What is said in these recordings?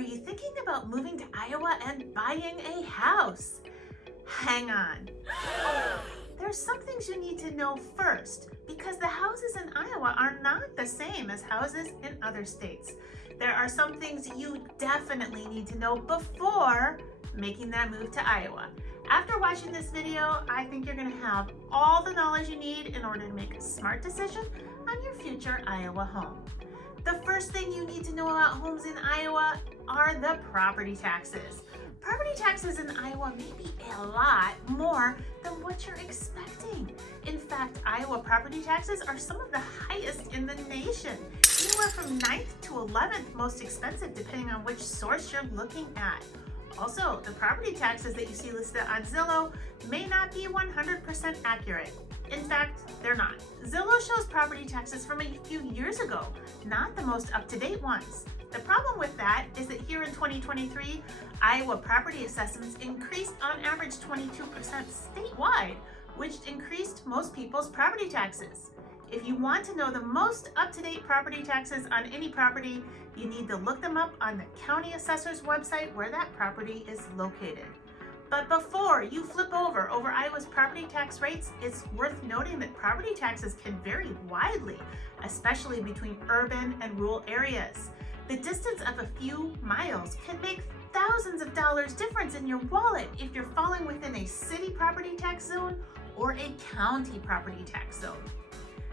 Are you thinking about moving to Iowa and buying a house? Hang on. There's some things you need to know first because the houses in Iowa are not the same as houses in other states. There are some things you definitely need to know before making that move to Iowa. After watching this video, I think you're going to have all the knowledge you need in order to make a smart decision on your future Iowa home. The first thing you need to know about homes in Iowa are the property taxes. Property taxes in Iowa may be a lot more than what you're expecting. In fact, Iowa property taxes are some of the highest in the nation, anywhere from 9th to 11th most expensive depending on which source you're looking at. Also, the property taxes that you see listed on Zillow may not be 100% accurate. In fact, they're not. Zillow shows property taxes from a few years ago, not the most up-to-date ones. The problem with that is that here in 2023, Iowa property assessments increased on average 22% statewide, which increased most people's property taxes. If you want to know the most up-to-date property taxes on any property, you need to look them up on the county assessor's website where that property is located. But before you flip over Iowa's property tax rates, it's worth noting that property taxes can vary widely, especially between urban and rural areas. The distance of a few miles can make thousands of dollars difference in your wallet if you're falling within a city property tax zone or a county property tax zone.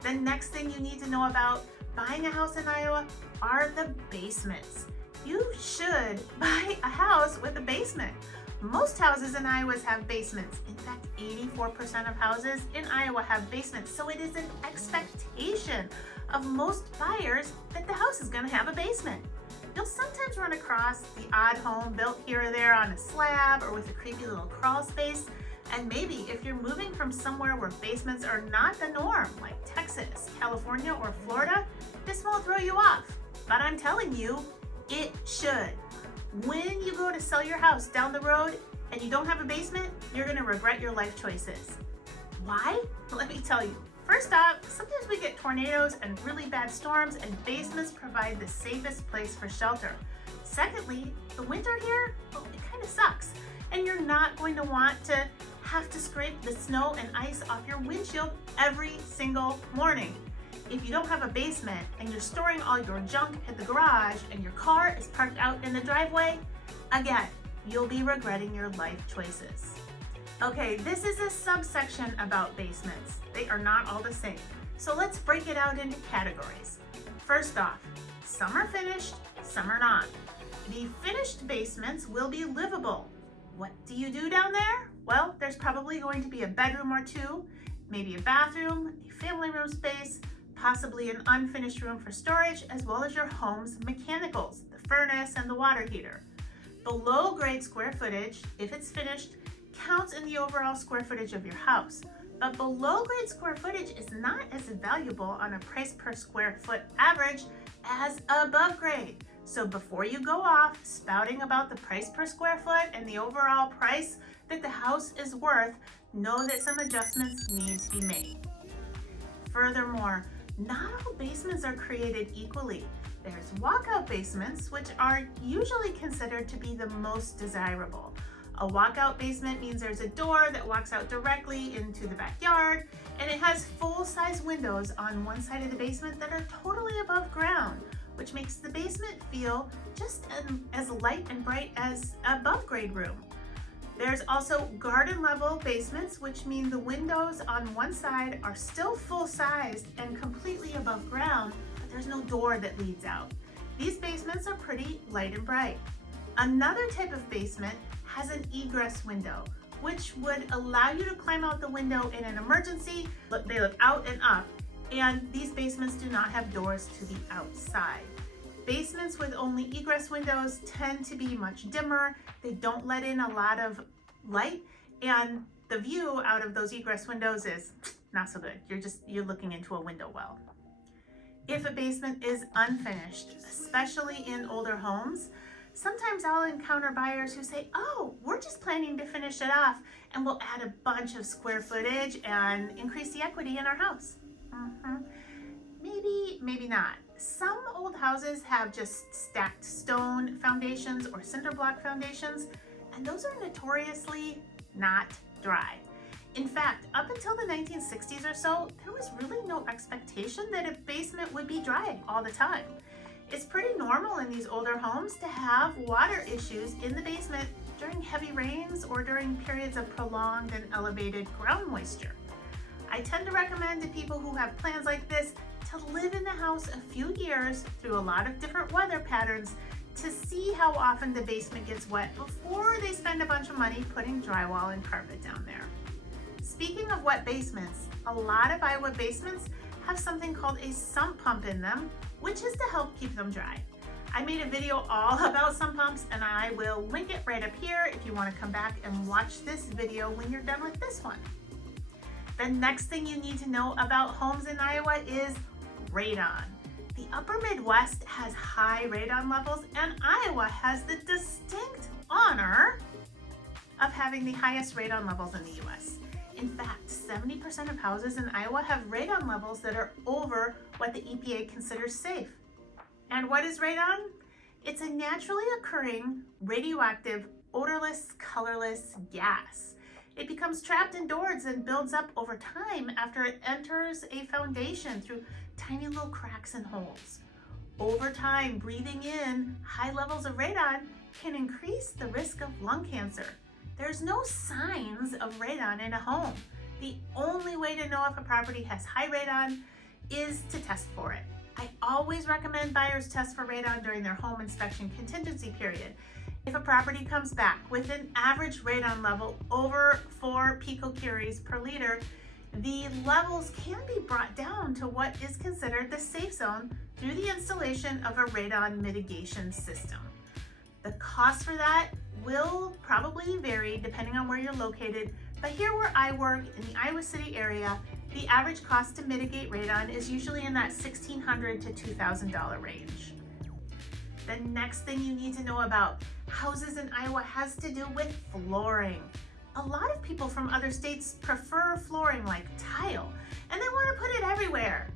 The next thing you need to know about buying a house in Iowa are the basements. You should buy a house with a basement. Most houses in Iowa have basements. In fact, 84% of houses in Iowa have basements, so it is an expectation of most buyers that the house is going to have a basement. You'll sometimes run across the odd home built here or there on a slab or with a creepy little crawl space. And maybe if you're moving from somewhere where basements are not the norm, like Texas, California, or Florida, this won't throw you off. But I'm telling you, it should. When you go to sell your house down the road and you don't have a basement, you're going to regret your life choices. Why? Let me tell you. First off, sometimes we get tornadoes and really bad storms, and basements provide the safest place for shelter. Secondly, the winter here, well, it kind of sucks, and you're not going to want to have to scrape the snow and ice off your windshield every single morning. If you don't have a basement and you're storing all your junk at the garage and your car is parked out in the driveway, again, you'll be regretting your life choices. Okay, this is a subsection about basements. They are not all the same. So let's break it out into categories. First off, some are finished, some are not. The finished basements will be livable. What do you do down there? Well, there's probably going to be a bedroom or two, maybe a bathroom, a family room space, possibly an unfinished room for storage, as well as your home's mechanicals, the furnace and the water heater. Below grade square footage, if it's finished, counts in the overall square footage of your house. But below grade square footage is not as valuable on a price per square foot average as above grade. So before you go off spouting about the price per square foot and the overall price that the house is worth, know that some adjustments need to be made. Furthermore, not all basements are created equally. There's walkout basements, which are usually considered to be the most desirable. A walkout basement means there's a door that walks out directly into the backyard, and it has full-size windows on one side of the basement that are totally above ground, which makes the basement feel just as light and bright as an above-grade room. There's also garden-level basements, which mean the windows on one side are still full-sized and completely above ground, but there's no door that leads out. These basements are pretty light and bright. Another type of basement has an egress window, which would allow you to climb out the window in an emergency. They look out and up, and these basements do not have doors to the outside. Basements with only egress windows tend to be much dimmer. They don't let in a lot of light, and the view out of those egress windows is not so good. You're looking into a window well. If a basement is unfinished, especially in older homes, sometimes I'll encounter buyers who say, oh, we're just planning to finish it off and we'll add a bunch of square footage and increase the equity in our house. Maybe not. Some old houses have just stacked stone foundations or cinder block foundations, and those are notoriously not dry. In fact, up until the 1960s or so, there was really no expectation that a basement would be dry all the time. It's pretty normal in these older homes to have water issues in the basement during heavy rains or during periods of prolonged and elevated ground moisture. I tend to recommend to people who have plans like this to live in the house a few years through a lot of different weather patterns to see how often the basement gets wet before they spend a bunch of money putting drywall and carpet down there. Speaking of wet basements, a lot of Iowa basements have something called a sump pump in them, which is to help keep them dry. I made a video all about sump pumps, and I will link it right up here if you want to come back and watch this video when you're done with this one. The next thing you need to know about homes in Iowa is radon. The upper Midwest has high radon levels, and Iowa has the distinct honor of having the highest radon levels in the US. In fact, 70% of houses in Iowa have radon levels that are over what the EPA considers safe. And what is radon? It's a naturally occurring, radioactive, odorless, colorless gas. It becomes trapped indoors and builds up over time after it enters a foundation through tiny little cracks and holes. Over time, breathing in high levels of radon can increase the risk of lung cancer. There's no signs of radon in a home. The only way to know if a property has high radon is to test for it. I always recommend buyers test for radon during their home inspection contingency period. If a property comes back with an average radon level over 4 picocuries per liter, the levels can be brought down to what is considered the safe zone through the installation of a radon mitigation system. The cost for that will probably vary depending on where you're located, but here where I work in the Iowa City area, the average cost to mitigate radon is usually in that $1,600 to $2,000 range. The next thing you need to know about houses in Iowa has to do with flooring. A lot of people from other states prefer flooring like tile, and they want to put it everywhere.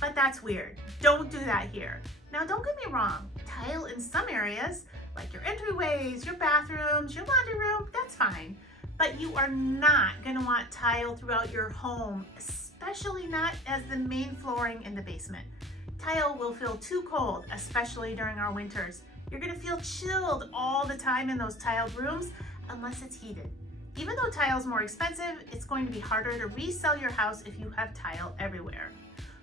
But that's weird. Don't do that here. Now, don't get me wrong. Tile in some areas, like your entryways, your bathrooms, your laundry room, that's fine. But you are not going to want tile throughout your home, especially not as the main flooring in the basement. Tile will feel too cold, especially during our winters. You're going to feel chilled all the time in those tiled rooms unless it's heated. Even though tile is more expensive, it's going to be harder to resell your house if you have tile everywhere.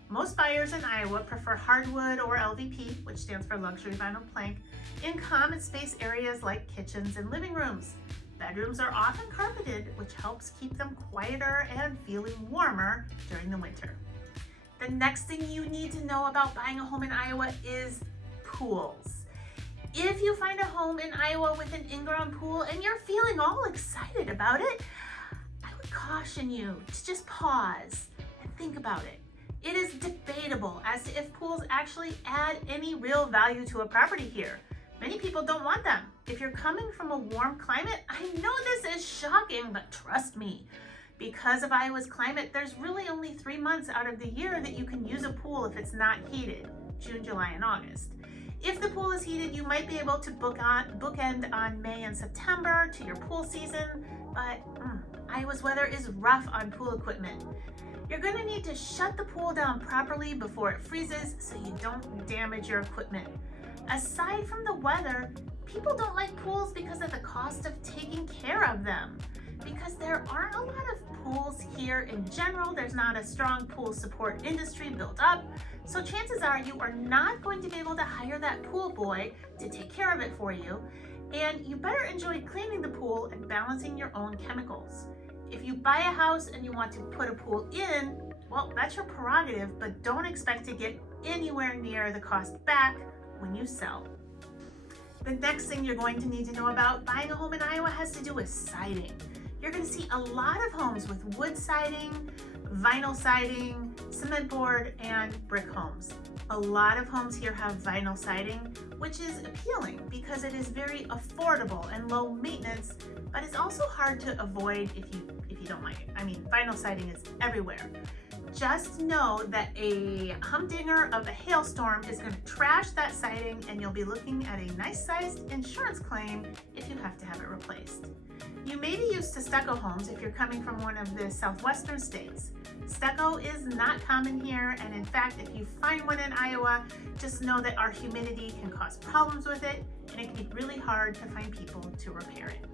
Most buyers in Iowa prefer hardwood or LVP, which stands for luxury vinyl plank, in common space areas like kitchens and living rooms. Bedrooms are often carpeted, which helps keep them quieter and feeling warmer during the winter. The next thing you need to know about buying a home in Iowa is pools. If you find a home in Iowa with an in-ground pool and you're feeling all excited about it, I would caution you to just pause and think about it. It is debatable as to if pools actually add any real value to a property here. Many people don't want them. If you're coming from a warm climate, I know this is shocking, but trust me, because of Iowa's climate, there's really only 3 months out of the year that you can use a pool if it's not heated, June, July, and August. If the pool is heated, you might be able to bookend on May and September to your pool season, but Iowa's weather is rough on pool equipment. You're going to need to shut the pool down properly before it freezes so you don't damage your equipment. Aside from the weather, people don't like pools because of the cost of taking care of them. Because there aren't a lot of pools here in general, there's not a strong pool support industry built up, so chances are you are not going to be able to hire that pool boy to take care of it for you, and you better enjoy cleaning the pool and balancing your own chemicals. If you buy a house and you want to put a pool in, well, that's your prerogative, but don't expect to get anywhere near the cost back when you sell. The next thing you're going to need to know about buying a home in Iowa has to do with siding. You're going to see a lot of homes with wood siding, vinyl siding, cement board, and brick homes. A lot of homes here have vinyl siding, which is appealing because it is very affordable and low maintenance, but it's also hard to avoid if you don't like it. I mean, vinyl siding is everywhere. just know that a humdinger of a hailstorm is going to trash that siding, and you'll be looking at a nice-sized insurance claim if you have to have it replaced. You may be used to stucco homes if you're coming from one of the southwestern states. Stucco is not common here, and in fact, if you find one in Iowa, just know that our humidity can cause problems with it, and it can be really hard to find people to repair it.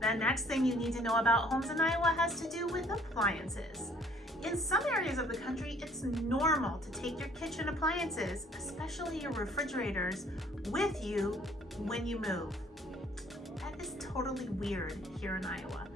The next thing you need to know about homes in Iowa has to do with appliances. In some areas of the country, it's normal to take your kitchen appliances, especially your refrigerators, with you when you move. That is totally weird here in Iowa.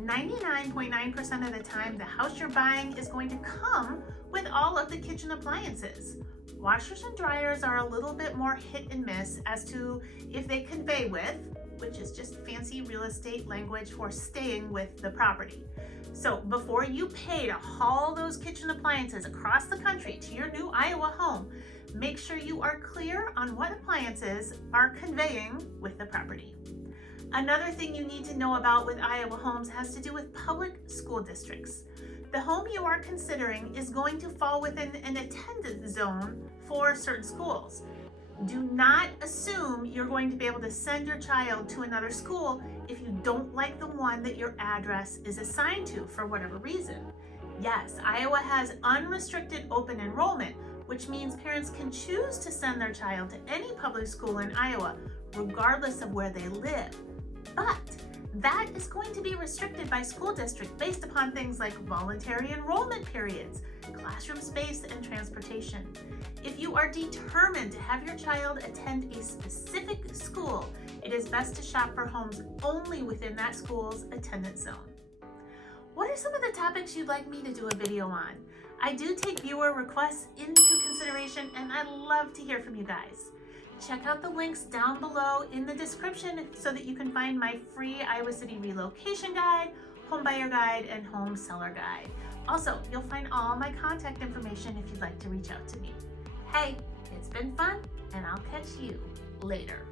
99.9% of the time, the house you're buying is going to come with all of the kitchen appliances. Washers and dryers are a little bit more hit and miss as to if they convey with, which is just fancy real estate language for staying with the property. So before you pay to haul those kitchen appliances across the country to your new Iowa home, make sure you are clear on what appliances are conveying with the property. Another thing you need to know about with Iowa homes has to do with public school districts. The home you are considering is going to fall within an attendance zone for certain schools. Do not assume you're going to be able to send your child to another school if you don't like the one that your address is assigned to for whatever reason. Yes, Iowa has unrestricted open enrollment, which means parents can choose to send their child to any public school in Iowa, regardless of where they live. But that is going to be restricted by school district based upon things like voluntary enrollment periods, classroom space, and transportation. If you are determined to have your child attend a specific school, it is best to shop for homes only within that school's attendance zone. What are some of the topics you'd like me to do a video on? I do take viewer requests into consideration, and I love to hear from you guys. Check out the links down below in the description so that you can find my free Iowa City relocation guide, home buyer guide, and home seller guide. Also, you'll find all my contact information if you'd like to reach out to me. Hey, it's been fun, and I'll catch you later.